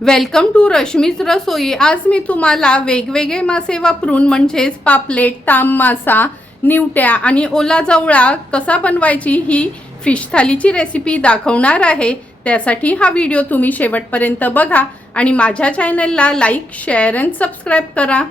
Welcome to Rashmi's रसोई। आज मी तुम्हाला वेगवेगळे मासे वापरून म्हणजेच पापलेट, ताम मासा, निवट्या आणि ओला जवळा कसा बनवायची ही फिश थालीची रेसिपी दाखवणार आहे। त्यासाठी हा व्हिडिओ तुम्ही शेवटपर्यंत बघा आणि माझ्या चॅनलला लाईक, शेअर आणि सबस्क्राइब करा।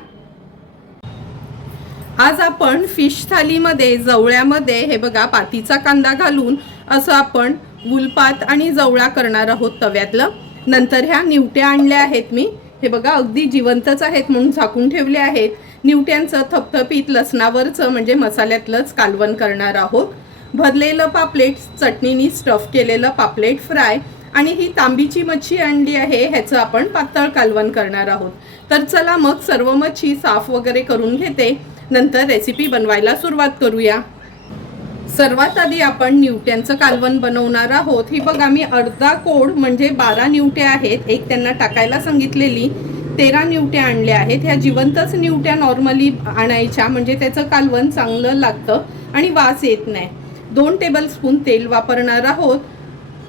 आज आपण फिश थालीमध्ये जवळ्यामध्ये हे बघा पातीचा कांदा घालून असं आपण उलपात आणि जवळा करणार आहोत तव्यातलं। नंतर ह्या निवट्या आणल्या आहेत मी, हे बघा अगदी जिवंतच आहेत म्हणून झाकून ठेवले आहेत। निवट्यांचं थपथपीत लसणावरचं म्हणजे मसाल्यातलंच कालवण करणार आहोत। भरलेलं पापलेट, चटणीनी स्टफ केलेलं पापलेट फ्राय आणि ही तांबीची मच्छी आणली आहे, ह्याचं आपण पातळ कालवण करणार आहोत। तर चला मग सर्व मच्छी साफ वगैरे करून घेते, नंतर रेसिपी बनवायला सुरुवात करूया। सर्वात आधी आपण निवट्यांचं कालवण बनवणार आहोत। ही बघा मी अर्धा कोड म्हणजे 12 निवट्या आहेत, एक त्यांना टाकायला सांगितलेली 13 निवट्या आणल्या आहेत। ह्या जिवंतच निवट्या नॉर्मली आणायच्या म्हणजे त्याचं कालवण चांगलं लागतं आणि वास येत नाही। 2 टेबलस्पून तेल वापरणार आहोत।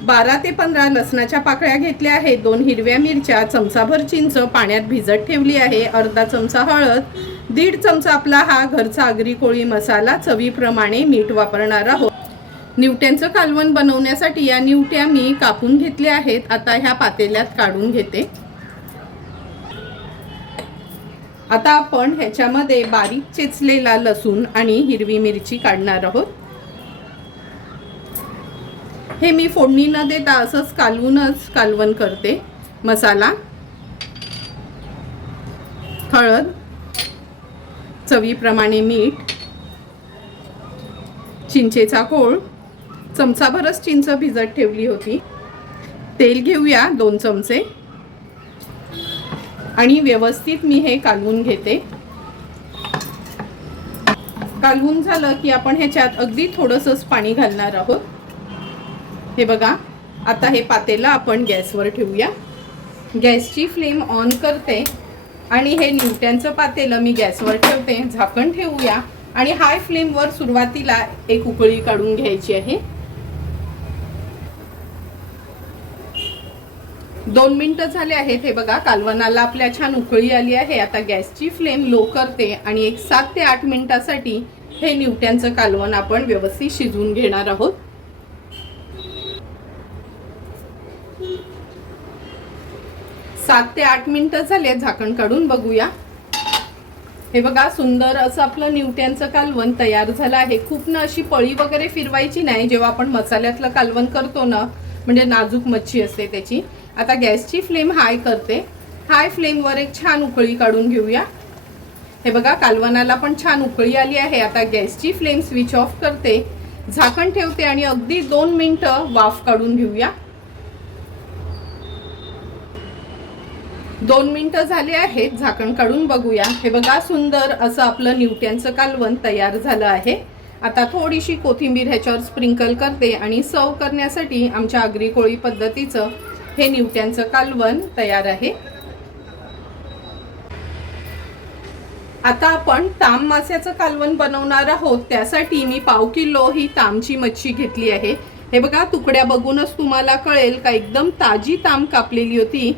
12 ते 15 लसणाच्या पाकळ्या घेतल्या आहेत। 2 हिरव्या मिरच्या, चमचाभर चिंच पाण्यात भिजत ठेवली आहे, अर्धा चमचा हळद, 1.5 चमचा आपला हा घरचा आगरी कोळी मसाला, चवीप्रमाणे मीठ वापरणार आहोत। निवट्यांचं कालवण बनवण्यासाठी या निवट्या मी कापून घेतल्या आहेत, आता ह्या पातेल्यात काढून घेते। आता आपण ह्याच्यामध्ये बारीक चेचलेला लसूण आणि हिरवी मिरची काढणार आहोत। हे मी फोडणी न देता असंच कालवूनच कालवण करते। मसाला, हळद, चवीप्रमाणे मीठ, चिंचेचा कोळ, चमचाभरच चिंच भिजत ठेवली होती। तेल घेऊया 2 चमचे आणि व्यवस्थित मी हे कालवून घेते। कालवून झालं की आपण ह्याच्यात अगदी थोडंसंच पाणी घालणार आहोत। हे बघा आता हे पातेलं आपण गॅसवर ठेवूया। गॅसची फ्लेम ऑन करते आणि हे निवट्यांचं पातेलं मी गॅसवर ठेवते, झाकण ठेवूया आणि हाय फ्लेमवर सुरुवातीला एक उकळी काढून घ्यायची आहे। 2 मिनिटं झाले आहेत, हे बघा कालवणाला आपल्या छान उकळी आली आहे। आता गॅसची फ्लेम लो करते आणि एक 7 ते 8 मिनिटासाठी हे निवट्यांचं कालवण आपण व्यवस्थित शिजवून घेणार आहोत। 7 ते 8 मिनिटं झाले, झाकण काढून बघूया। हे बघा सुंदर असं आपलं निवट्यांचं कालवण तयार झालं आहे। खूप ना अशी पळी वगैरे फिरवायची नाही, जेव्हा आपण मसाल्यातलं कालवण करतो ना, म्हणजे नाजूक मच्छी असते त्याची। आता गॅसची फ्लेम हाय करते, हाय फ्लेमवर एक छान उकळी काढून घेऊया। हे बघा कालवणाला पण छान उकळी आली आहे। आता गॅसची फ्लेम स्विच ऑफ करते, झाकण ठेवते आणि अगदी 2 मिनिटं वाफ काढून घेऊया। 2 मिनिटं झाले आहेत, झाकण काढून बघूया। हे बघा सुंदर असं आपलं निवट्यांचं कालवण तयार झालं आहे। आता थोडीशी कोथिंबीर ह्याच्यावर स्प्रिंकल करते आणि सर्व करण्यासाठी आमच्या आगरी कोळी पद्धतीचं हे निवट्यांचं कालवण तयार आहे। आता आपण ताम मास्याचं कालवण बनवणार आहोत। त्यासाठी मी पाव किलो ही तामची मच्छी घेतली आहे। हे बघा तुकड्या बघूनच तुम्हाला कळेल का एकदम ताजी ताम कापलेली होती।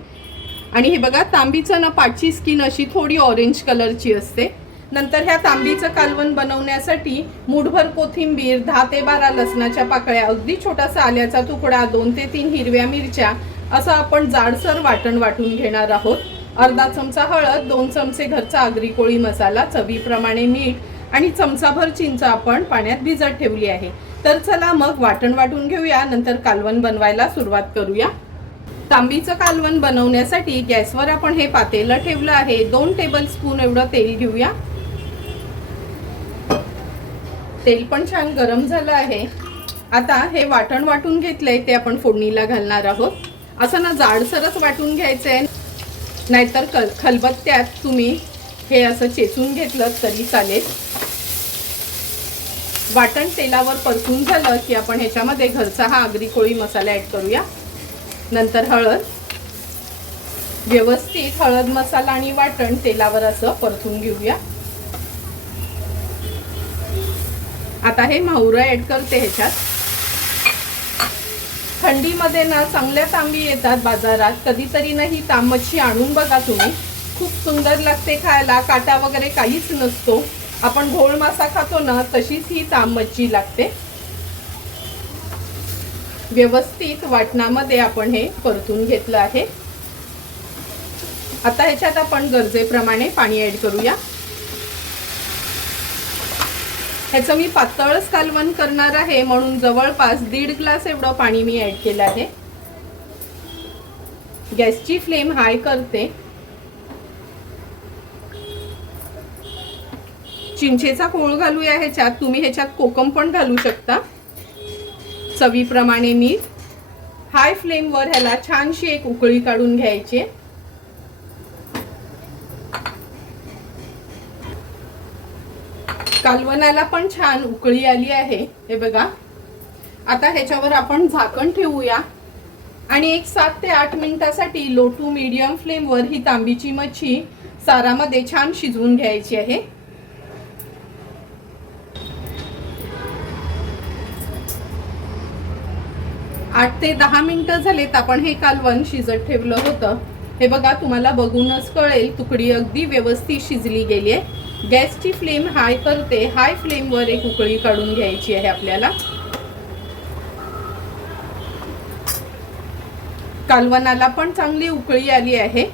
आणि हे बघा तांबीचं ना पाठची स्किन अशी थोडी ऑरेंज कलरची असते। नंतर ह्या तांबीचं कालवण बनवण्यासाठी मूठभर कोथिंबीर, 10 ते 12 लसणाच्या पाकळ्या, अगदी छोटासा आल्याचा तुकडा, 2 ते 3 हिरव्या मिरच्या असं आपण जाडसर वाटून घेणार आहोत। अर्धा चमचा हळद, 2 चमचे घरचा आगरी कोळी मसाला, चवीप्रमाणे मीठ आणि चमचाभर चिंच आपण पाण्यात भिजत ठेवली आहे। तर चला मग वाटून घेऊया, नंतर कालवण बनवायला सुरुवात करूया। तांबीचं कालवण बनवण्यासाठी गॅसवर आपण हे पातेलं ठेवलं आहे। 2 टेबलस्पून एवढं तेल घेऊया। तेल पण छान गरम झालं आहे। आता हे वाटून घेतलंय ते आपण फोडणीला घालणार आहोत। असं ना जाडसरच वाटून घ्यायचंय, नाहीतर खलबत्त्यात तुम्ही हे असं चेचून घेतलं तरी चालेल। वाटण तेलावर परतून झालं की आपण ह्याच्यामध्ये घरचा हा आगरी कोळी मसाला ऍड करूया। नंतर हळद, व्यवस्थित हळद, मसाला आणि वाटण तेलावर असं परतून घेऊया। आता हे माहुरं ऍड करते ह्याच्यात। थंडीमध्ये ना चांगल्या तांबी येतात बाजारात, कधीतरी ना ही तांब मच्छी आणून बघा तुम्ही, खूप सुंदर लागते खायला, काटा वगैरे काहीच नसतो. आपण घोळ मासा खातो ना तशीच ही तांब मच्छी लागते. व्यवस्थित वाटणामध्ये आपण हे परतून घेतलं आहे. आता ह्याच्यात आपण गरजेप्रमाणे पाणी ऍड करूया. ह्याचं मी पातळच कालवण करणार आहे म्हणून जवळपास 1.5 ग्लास एवढं पाणी मी ऍड केलं आहे. गॅसची फ्लेम हाय करते. चिंचेचा कोळ घालूया ह्याच्यात. तुम्ही ह्याच्यात कोकम पण घालू शकता. चवीप्रमाणे मीठ. हाय फ्लेमवर ह्याला छानशी एक उकळी काढून घ्यायची. कालवणाला पण छान उकळी आली आहे, हे बघा. आता ह्याच्यावर आपण झाकण ठेवूया आणि एक 7 ते 8 मिनिटासाठी लो टू मीडियम फ्लेमवर ही तांबीची मच्छी सारामध्ये छान शिजवून घ्यायची आहे. 8 ते 10 मिनिटं झालेत आपण हे कालवण शिजत ठेवलं होतं. हे बघा, तुम्हाला बघूनच कळेल तुकडी अगदी व्यवस्थित शिजली गेली आहे. गॅसची फ्लेम हाय करते. हाय फ्लेमवर एक उकळी काढून घ्यायची आहे आपल्याला. कालवणाला पण चांगली उकळी आली आहे.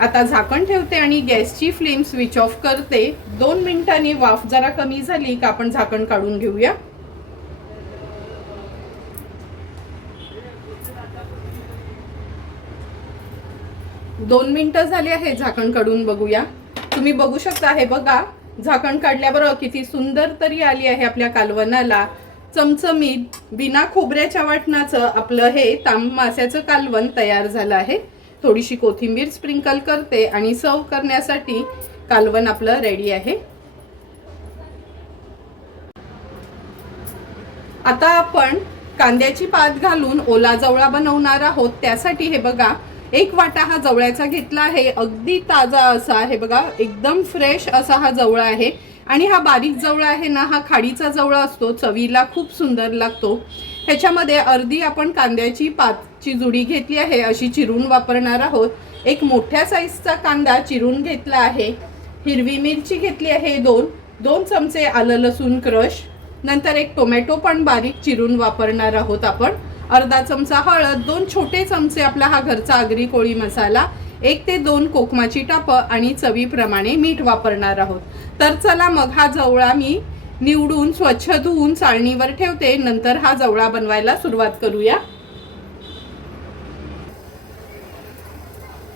आता झाकण ठेवते आणि गॅसची फ्लेम स्विच ऑफ करते. 2 मिनिटांनी वाफ जरा कमी झाली का आपण झाकण काढून घेऊया. दोन मिनिटं झाली आहे, झाकण काढून बघूया. तुम्ही बघू शकता, हे बघा, झाकण काढल्याबरोबर किती सुंदर तरी आली आहे आपल्या कालवणाला. चमचमीत बिना खोबऱ्याच्या वाटणाचं आपलं हे तांब मास्याचं कालवण तयार झालं आहे. थोडीशी कोथिंबीर स्प्रिंकल करते आणि सर्व करण्यासाठी कालवण आपलं रेडी आहे. आता आपण कांद्याची पात घालून ओला जवळा बनवणार आहोत. त्यासाठी हे बघा, 1 वाटा हा जवळ्याचा घेतला आहे. अगदी ताजा असा, हे बघा, एकदम फ्रेश असा हा जवळा आहे. आणि हा बारीक जवळा आहे ना, हा खाडीचा जवळा असतो, चवीला खूप सुंदर लागतो. ह्याच्यामध्ये अर्धी आपण कांद्याची पातची जुडी घेतली आहे, अशी चिरून वापरणार आहोत. एक मोठ्या साईजचा कांदा चिरून घेतला आहे. हिरवी मिरची घेतली आहे 2 चमचे आलं लसूण क्रश. नंतर एक टोमॅटो पण बारीक चिरून वापरणार आहोत आपण. अर्धा चमचा हळद, 2 छोटे चमचे आपला हा घरचा आगरी कोळी मसाला, 1 ते 2 कोकमाची टापं आणि चवीप्रमाणे मीठ वापरणार आहोत. तर चला मग हा जवळा मी निवडून स्वच्छ धुवून चाळणीवर ठेवते. नंतर हा जवळा बनवायला सुरुवात करूया.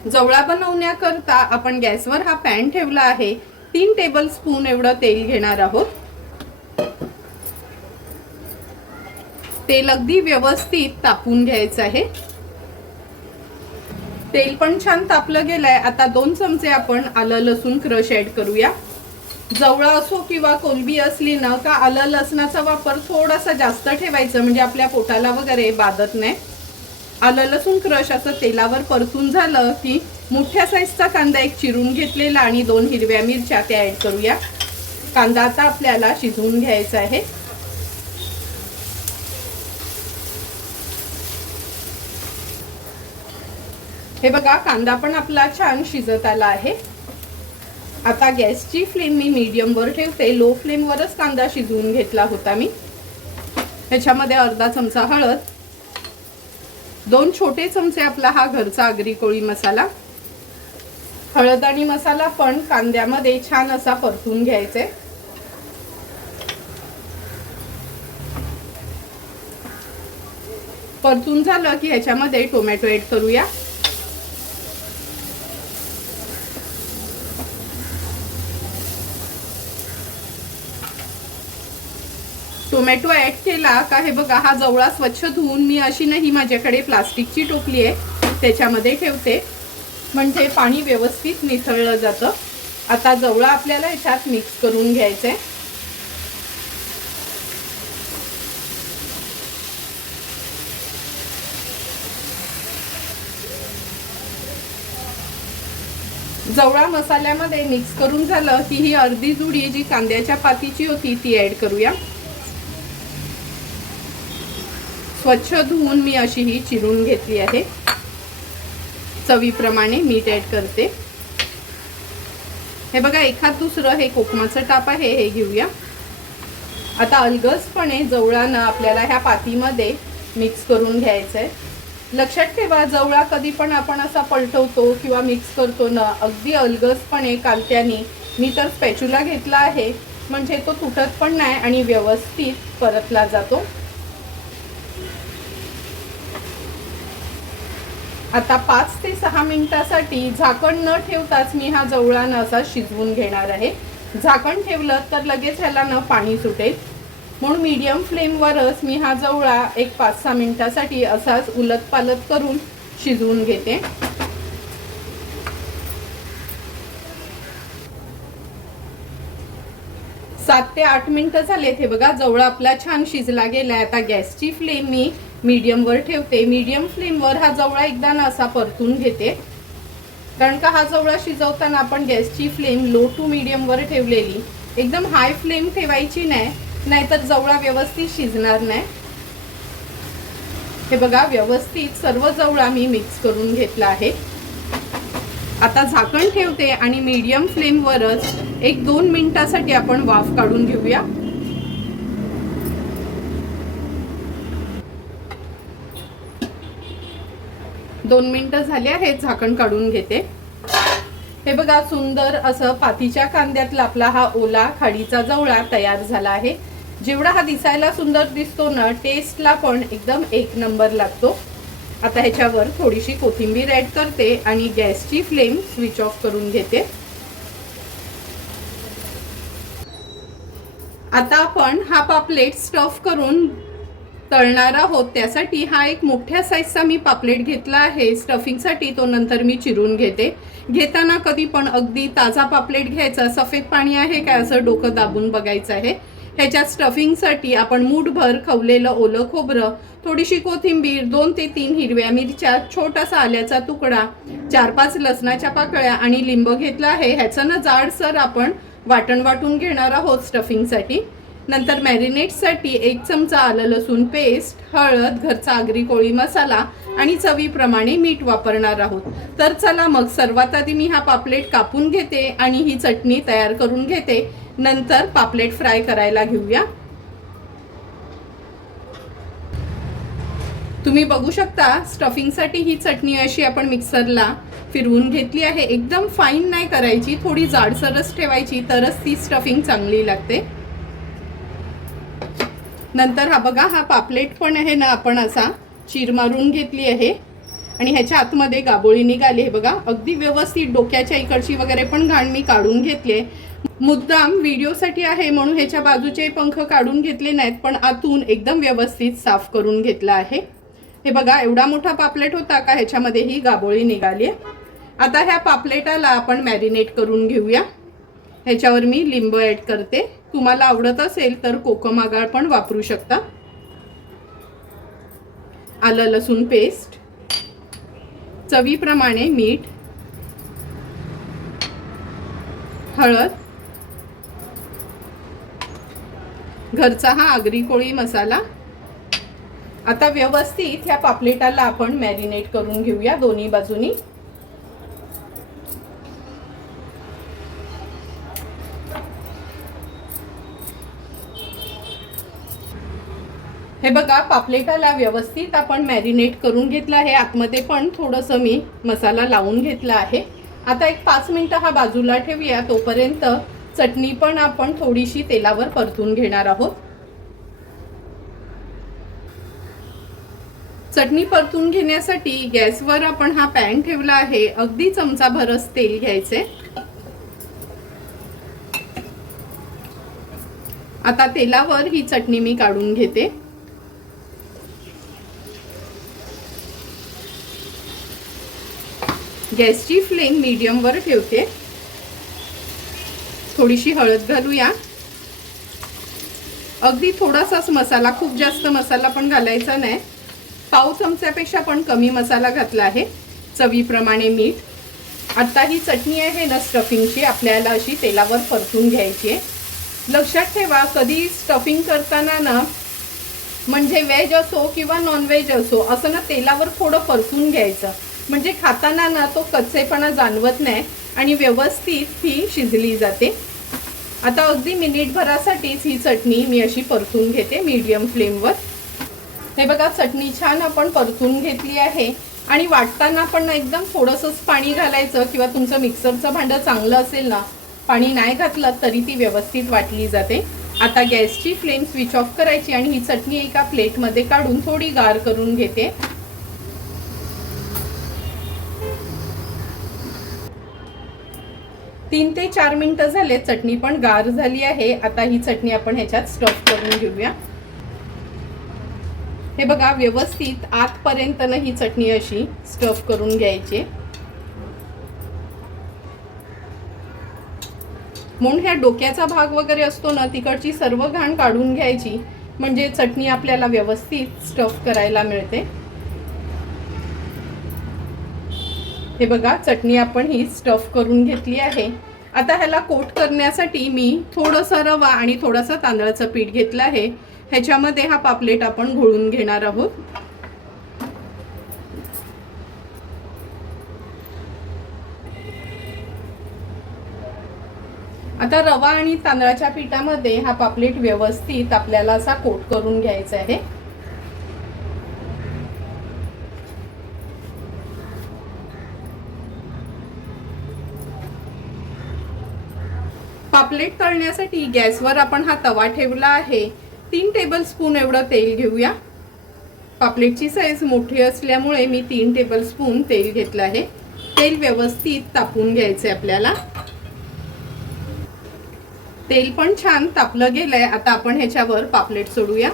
जवळा बनवण्याकरता आपण गॅसवर हा पॅन ठेवला आहे. 3 टेबलस्पून एवढं तेल घेणार आहोत. तेल अगदी व्यवस्थित तापून घ्यायचं आहे. तेल पण छान तापलं गेलंय. आता 2 चमचे आपण आलं लसूण क्रश ऍड करूया. जवळा असो किंवा कोलंबी असली ना का, आलं लसणाचा वापर थोडासा जास्त ठेवायचा, म्हणजे आपल्या पोटाला वगैरे बाधत नाही. आलं लसूण क्रश असं तेलावर परतून झालं की मोठ्या साईजचा कांदा एक चिरून घेतलेला आणि 2 हिरव्या मिरच्या त्या ऍड करूया. कांदा आता आपल्याला शिजवून घ्यायचा आहे. हे बघा, कांदा पण आपला छान शिजत आला आहे. आता गॅसची फ्लेम मी मीडियमवर ठेवते. लो फ्लेमवरच कांदा शिजवून घेतला होता मी. ह्याच्यामध्ये अर्धा चमचा हळद, 2 छोटे चमचे आपला हा घरचा आगरी कोळी मसाला. हळद आणि मसाला पण कांद्यामध्ये छान असा परतून घ्यायचे. परतून झालं की ह्याच्यामध्ये टोमॅटो ऍड करूया. टोमॅटो ऍड केला का, हे बघा, हा जवळा स्वच्छ धुवून मी अशी नाही, माझ्याकडे प्लास्टिकची टोपली आहे त्याच्यामध्ये ठेवते, म्हणजे पाणी व्यवस्थित निथळलं जातं. आता जवळा आपल्याला ह्याच्यात मिक्स करून घ्यायचंय. जवळा मसाल्यामध्ये मिक्स करून झालं की ही अर्धी जुडी जी कांद्याच्या पातीची होती ती ऍड करूया. स्वच्छ धुवून मी अशी ही चिरून घेतली आहे. चवीप्रमाणे मीठ ॲड करते. हे बघा, एखाद दुसरं हे कोकमाचं टाप आहे, हे घेऊया. आता अलगसपणे जवळानं आपल्याला ह्या पातीमध्ये मिक्स करून घ्यायचं आहे. लक्षात ठेवा, जवळा कधी पण आपण असा पलटवतो किंवा मिक्स करतो ना, अगदी अलगसपणे कालत्याने. मी तर स्पॅच्युला घेतला आहे, म्हणजे तो तुटत पण नाही आणि व्यवस्थित परतला जातो. आता 5 ते 6 मिनिटासाठी झाकण न ठेवताच मी हा जवळानं असा शिजवून घेणार आहे. झाकण ठेवलं तर लगेच ह्याला न पाणी सुटेल, म्हणून मीडियम फ्लेमवरच मी हा जवळा एक 5-6 मिनिटासाठी असाच उलटपालट करून शिजवून घेते. सात ते 8 मिनिटं झालेत. हे बघा, जवळा आपला छान शिजला गेलाय. आता गॅसची फ्लेम मी मीडियमवर ठेवते. मीडियम फ्लेमवर हा जवळा एकदा ना असा परतून घेते, कारण का हा जवळा शिजवताना आपण गॅसची फ्लेम लो टू मीडियमवर ठेवलेली. एकदम हाय फ्लेम ठेवायची नाही, नाहीतर जवळा व्यवस्थित शिजणार नाही. हे बघा, व्यवस्थित सर्व जवळा मी मिक्स करून घेतला आहे. आता झाकण ठेवते आणि मीडियम फ्लेमवरच 1-2 मिनिटासाठी आपण वाफ काढून घेऊया. दोन मिनिटं झाली आहेत, झाकण काढून घेते. हे बघा, सुंदर असं पातीच्या कांद्यातला आपला हा ओला खाडीचा जवळा तयार झाला आहे. जेवढा हा दिसायला सुंदर दिसतो ना, टेस्टला पण एकदम एक नंबर लागतो. आता ह्याच्यावर थोडीशी कोथिंबीर ॲड करते आणि गॅसची फ्लेम स्विच ऑफ करून घेते. आता आपण हा पापलेट स्टफ करून तळणार आहोत. त्यासाठी हा एक मोठ्या साईजचा मी पापलेट घेतला आहे स्टफिंगसाठी. तो नंतर मी चिरून घेते. घेताना कधी पण अगदी ताजा पापलेट घ्यायचा. सफेद पाणी आहे काय असं डोकं दाबून बघायचं आहे. ह्याच्यात स्टफिंगसाठी आपण मूठभर खवलेलं ओलं खोबरं, थोडीशी कोथिंबीर, 2 ते 3 हिरव्या मिरच्या, छोटासा आल्याचा तुकडा, 4-5 लसणाच्या पाकळ्या आणि लिंब घेतला आहे. ह्याचं ना जाडसर आपण वाटून घेणार आहोत स्टफिंगसाठी. नंतर मॅरिनेटसाठी 1 चमचा आलं लसूण पेस्ट, हळद, घरचा आगरी कोळी मसाला आणि चवीप्रमाणे मीठ वापरणार आहोत. तर चला मग सर्वात आधी मी हा पापलेट कापून घेते आणि ही चटणी तयार करून घेते. नंतर पापलेट फ्राय करायला घेऊया. तुम्ही बघू शकता, स्टफिंगसाठी ही चटणी अशी आपण मिक्सरला फिरवून घेतली आहे. एकदम फाईन नाही करायची, थोडी जाडसरच ठेवायची, तरच ती स्टफिंग चांगली लागते. नंतर हा बघा, हा पापलेट पण आहे ना, आपण असा चीर मारून घेतली आहे आणि ह्याच्या आतमध्ये गाबोळी निघाली आहे बघा. अगदी व्यवस्थित डोक्याच्या इकडची वगैरे पण घाण मी काढून घेतली. मुद्दाम व्हिडिओसाठी आहे म्हणून ह्याच्या बाजूचे पंख काढून घेतले नाहीत, पण आतून एकदम व्यवस्थित साफ करून घेतला आहे. हे बघा, एवढा मोठा पापलेट होता का ह्याच्यामध्ये ही गाबोळी निघाली. आता ह्या पापलेटाला आपण मॅरिनेट करून घेऊया. ह्याच्यावर मी लिंब ॲड करते. तुम्हाला आवडत असेल तर कोकम आगाळ पण वापरू शकता. आलं लसूण पेस्ट, चवीप्रमाणे मीठ, हळद, घरचा हा आगरी कोळी मसाला. आता व्यवस्थित ह्या पापलेटाला आपण मॅरिनेट करून घेऊया दोन्ही बाजूनी. हे बघा, पापलेटाला व्यवस्थित आपण मॅरिनेट करून घेतलं आहे. आतमध्ये पण थोडंसं मी मसाला लावून घेतला आहे. आता एक 5 मिनिटं हा बाजूला ठेवूया. तोपर्यंत चटणी पण आपण थोडीशी तेलावर परतून घेणार आहोत. चटणी परतून घेण्यासाठी गॅसवर आपण हा पॅन ठेवला आहे. अगदी चमचाभरच तेल घ्यायचे. आता तेलावर ही चटणी मी काढून घेते. गॅसची फ्लेम मीडियमवर ठेवते. थोडीशी हळद घालूया. अगदी थोडासाच मसाला, खूप जास्त मसाला पण घालायचा नाही. पाव चमच्यापेक्षा पण कमी मसाला घातला आहे. चवीप्रमाणे मीठ. आता ही चटणी आहे ना स्टफिंगची, आपल्याला अशी तेलावर परतून घ्यायची आहे. लक्षात ठेवा, कधी स्टफिंग करताना ना म्हणजे व्हेज असो किंवा नॉन व्हेज असो असं ना तेलावर थोडं परतून घ्यायचं, म्हणजे खाताना ना तो कच्चेपणा जाणवत नाही आणि व्यवस्थित ही शिजली जाते. आता अगदी मिनिटभरासाठीच ही चटणी मी अशी परतून घेते मीडियम फ्लेमवर. हे बघा चटणी छान आपण परतून घेतली आहे आणि वाटताना पण एकदम थोडंसंच पाणी घालायचं, किंवा तुमचं मिक्सरचं भांडं चांगलं असेल ना, पाणी नाही घातलं तरी ती व्यवस्थित वाटली जाते. आता गॅसची फ्लेम स्विच ऑफ करायची आणि ही चटणी एका प्लेटमध्ये काढून थोडी गार करून घेते. तीन ते 4 मिनिटं झाले, चटणी पण गार झाली आहे. आता ही चटणी आपण ह्याच्यात स्टफ करून घेऊया. हे बघा व्यवस्थित आतपर्यंत ना ही चटणी अशी स्टफ करून घ्यायची. म्हणून ह्या डोक्याचा भाग वगैरे असतो ना, तिकडची सर्व घाण काढून घ्यायची, म्हणजे चटणी आपल्याला व्यवस्थित स्टफ करायला मिळते. हे बघा चटणी आपण ही स्टफ करून घेतली आहे. आता ह्याला कोट करण्यासाठी मी थोडंसं रवा आणि थोडंसं तांदळाचं पीठ घेतलं आहे. ह्याच्यामध्ये हा पापलेट आपण घोळून घेणार आहोत. आता रवा आणि तांदळाच्या पिठामध्ये हा पापलेट व्यवस्थित आपल्याला असा कोट करून घ्यायचा आहे. पापलेट तळण्यासाठी गॅसवर आपण हा तवा ठेवला आहे. 3 टेबलस्पून एवढं तेल घेऊया. पापलेटची साईज मोठी असल्यामुळे मी 3 टेबलस्पून तेल घेतलं आहे. तेल व्यवस्थित तापून घ्यायचे आपल्याला. तेल पण छान तापलं गेलंय. आता आपण ह्याच्यावर पापलेट सोडूया.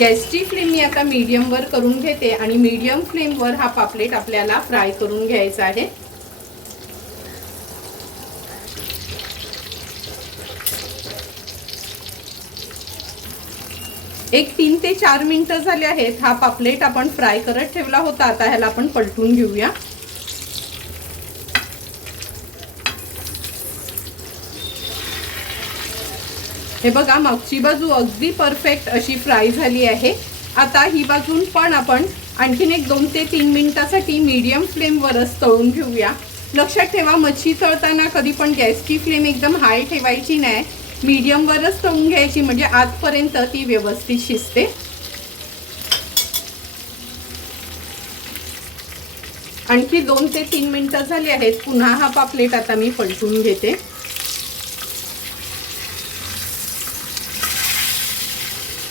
गॅसची फ्लेम मी आता मीडियमवर करून घेते आणि मीडियम फ्लेमवर हा पापलेट आपल्याला फ्राय करून घ्यायचा आहे. एक 3 ते 4 मिनिटं झाले आहेत. हा पापलेट आपण फ्राय करत ठेवला होता. आता ह्याला आपण पलटून घेऊया. हे बघा मागची बाजू अगदी परफेक्ट अशी फ्राय झाली आहे. आता ही बाजून पण आपण आणखीन एक 2 ते 3 मिनिटासाठी मीडियम फ्लेमवरच तळून घेऊया. लक्षात ठेवा मच्छी तळताना कधी पण गॅसची फ्लेम एकदम हाय ठेवायची नाही, मीडियमवरच तळून घ्यायची, म्हणजे आतपर्यंत ती व्यवस्थित शिजते. आणखी 2 ते 3 मिनिटं झाली आहेत. पुन्हा हा पापलेट आता मी पलटून घेते.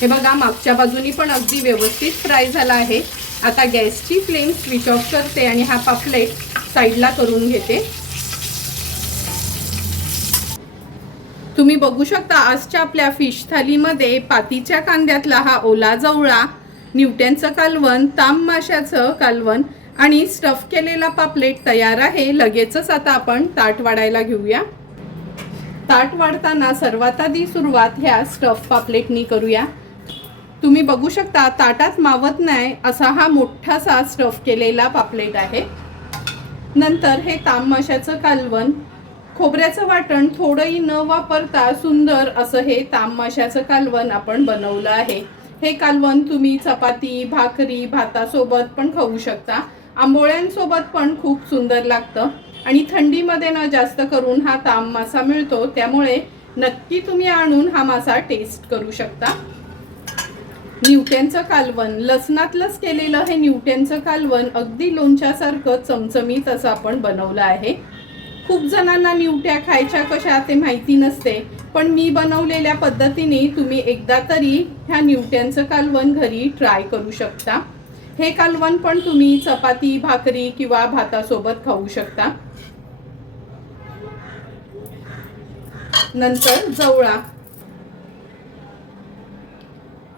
हे बघा मागच्या बाजूनी पण अगदी व्यवस्थित फ्राय झाला आहे. आता गॅसची फ्लेम स्विच ऑफ करते आणि हा पापलेट साईडला करून घेते. तुम्ही बघू शकता आजच्या आपल्या फिश थालीमध्ये पातीच्या कांद्यातला हा ओला जवळा, न्यूटनचं कालवण, ताम माशाचं कालवण आणि स्टफ केलेला पापलेट तयार आहे. लगेचच आता आपण ताट वाढायला घेऊया. ताट वाढताना सर्वात आधी सुरुवात ह्या स्टफ पापलेटनी करूया. तुम्ही बघू शकता ताटात मावत नाही असा हा मोठासा स्टफ केलेला पापलेट आहे. नंतर हे ताम माशाचं कालवण, खोबऱ्याचं वाटण थोडंही न वापरता सुंदर असं हे ताम माशाचं कालवण आपण बनवलं आहे. हे कालवण तुम्ही चपाती, भाकरी, भातासोबत पण खाऊ शकता. आंबोळ्यांसोबत पण खूप सुंदर लागतं आणि थंडीमध्ये न जास्त करून हा ताम मासा मिळतो, त्यामुळे नक्की तुम्ही आणून हा मासा टेस्ट करू शकता. न्यूटनचं कालवण, लसणातलंच केलेलं हे न्यूटनचं कालवण अगदी लोणच्यासारखं चमचमीत असं आपण बनवलं आहे. खूप जणांना न्यूट्या खायच्या कशा ते माहिती नसते, पण मी बनवलेल्या पद्धतीने तुम्ही एकदा तरी ह्या न्यूटनचं कालवण घरी ट्राय करू शकता. हे कालवण पण तुम्ही चपाती, भाकरी किंवा भातासोबत खाऊ शकता. नंतर जवळा,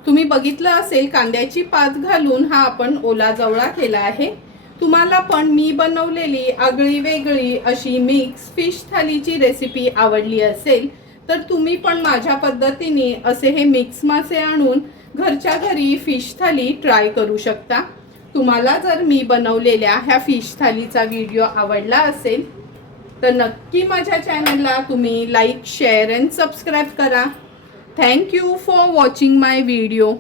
तुम्ही बघितलं असेल कांद्याची पात घालून हा आपण ओला जवळा केला आहे. तुम्हाला पण मी बनवलेली आगळी वेगळी अशी मिक्स फिश थालीची रेसिपी आवडली असेल तर तुम्ही पण माझ्या पद्धतीने असे हे मिक्स मासे आणून घरच्या घरी फिश थाली ट्राय करू शकता. तुम्हाला जर मी बनवलेल्या ह्या फिश थालीचा व्हिडिओ आवडला असेल तर नक्की माझ्या चॅनलला तुम्ही लाईक, शेअर अँड सबस्क्राईब करा. Thank you for watching my video.